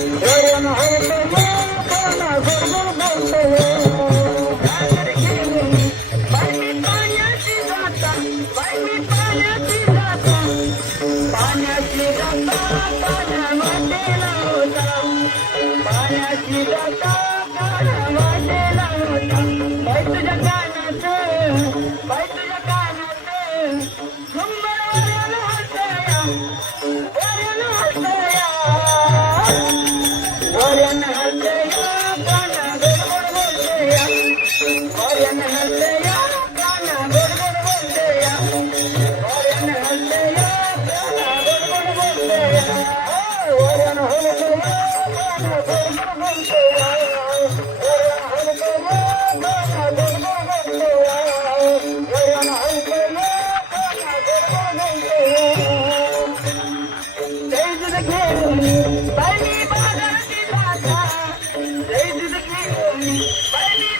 वरण हलतया काना गोड बोलतया घागर घेऊन बाई मी पाण्याची जाता बाई मी पाण्याची जाता पाण्याची जाता काना वाटेला होता पाण्याची जाता काना वाटेला होता बाई तुझ्या कानाचं बाई तुझ्या कानाचं घुंगड वरण हलतया वरण हलतया वरण हलतया काना गोड बोलतया वरण हलतया काना गोड बोलतया वरण हलतया काना गोड बोलतया वरण हलतया काना गोड बोलतया वरण हलतया काना गोड बोलतया वरण हलतया काना गोड बोलतया जय दूध घेऊन बाई मी बाजाराची जाता जय दूध घेऊन बाई मी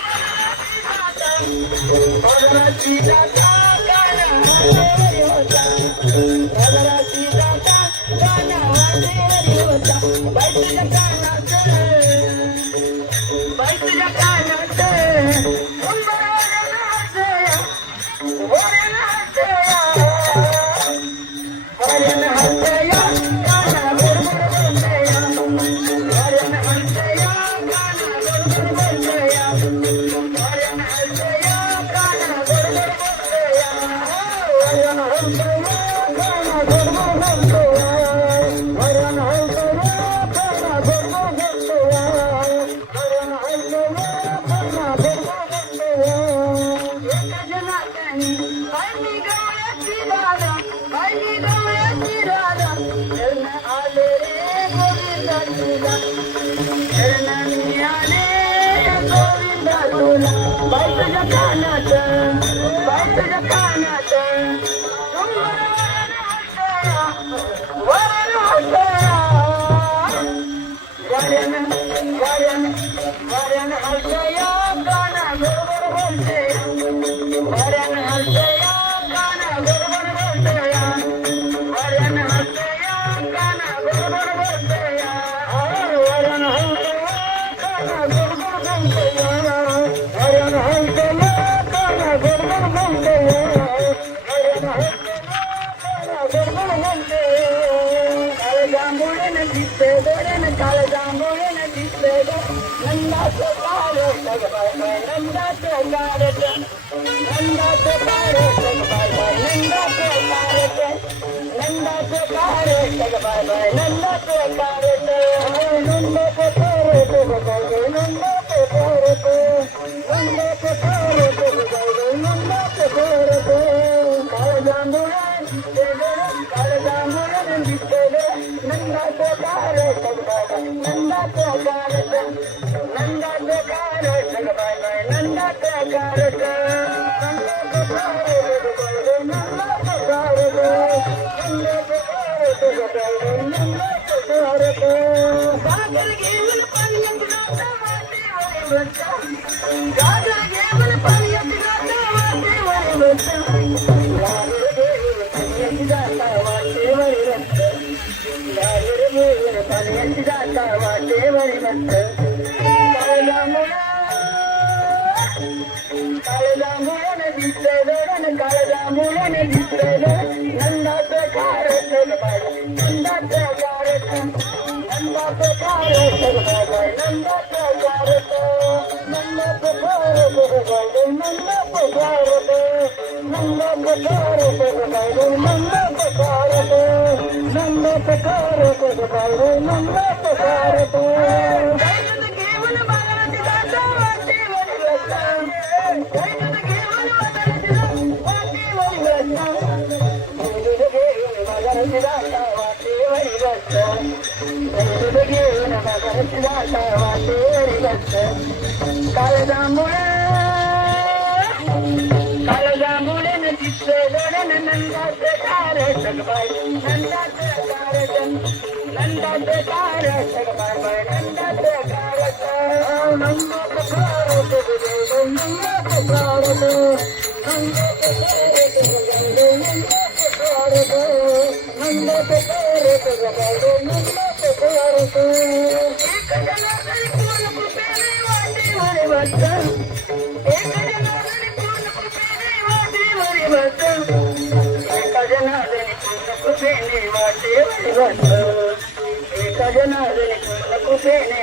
बाजाराची जाता काना वाटेवरी होता बाजाराची जाता काना वाटेवरी होता बाई तुझ्या कानाचं बाई तुझ्या कानाचं घुंगड वरण हलतया वरण हलतया वरण हलतया काना गोड बोलतया वरण हलतया काना गोड बोलतया वरण हलतया काना गोड बोलतया वरण हलतया काना गोड बोलतया वरण हलतया काना गोड बोलतया वरण हलतया काना गोड बोलतया एका जनाच्यानी बाई मी गवळ्याची दादा बाई मी गवळ्याची दादा शरण आले रे गोविंदा तुला शरण मी आले गोविंदा तुला बाई तुझ्या कानाचं बाई तुझ्या कानाचं घुंगड वरण हलतया वरण वरण वरण हलतया काना गोड बोलतया वरण हलतया काना गोड बोलतया वरण हलतया काना गोड बोलतया वरण हलतया काना गोड बोलतया वरण हलतया काना गोड बोलतया वरण हलतया काना गोड बोलतया काळ जांभूळेनं दिसते डोळ्यानं काळ जांभूळेनं दिसते नंदाचं कारट बाय बाय नंदाचं कारट नंदाचं कारट बाय बाय नंदाचं कारट नंदाचं कारट बाय बाय नंदाचं कारट नंदाचं कारट बाय बाय नंदाचं कारट नंदाचं कारट बाय बाय नंदाचं कारट काळ जांभूळेनं दिसते काळ जांभूळेनं दिसते नंदाचं कारट बाय बाय नंदाचं कारट नंदाचं कारट बाय बाय नंदाचं कारट नंदाचं कारट नंदाचं कारट बाय बाय नंदाचं कारट गाजर घेऊन पाण्यात जाता वाटेवरी बसता गाजर घेऊन पाण्यात जाता वाटेवरी बसता गाजर घेऊन पाण्यात जाता वाटेवरी बसता गाजर घेऊन पाण्यात जाता वाटेवरी बसता काळ जांभूळेनं दिसते डोळ्यानं काळ जांभूळेनं दिसते नंदाचं कारट बाय नंदाचं कारट नंदाचं कारट बाय बाय नंदाचं कारट नंदाचं कारट बाय बाय नंदाचं कारट नंदाचं कारट बाय बाय नंदाचं कारट नंदाचं कारट बाय बाय नंदाचं कारट घेऊन बाजारात जाता वाटेवरी बसता घेऊन बाजारात वाटेवरी बसता वाटेवरी बसता घेऊन बाजारात जाता वाटेवरी बसता काळ जांभूळेनं दिसते डोळ्यानं नंदाचं कारट बाय नंदाचं कारट नंदाचं कारट बाय बाय नंदाचं कारट नंदाचं कारट नंदाचं कारट नंदाचं कारट नंदाचं कारट वत एका जनार्दनी पूर्ण कृपेने वाटेवरी वत एका जनार्दनी पूर्ण कृपेने वाटेवरी वत एका जनार्दनी पूर्ण कृपेने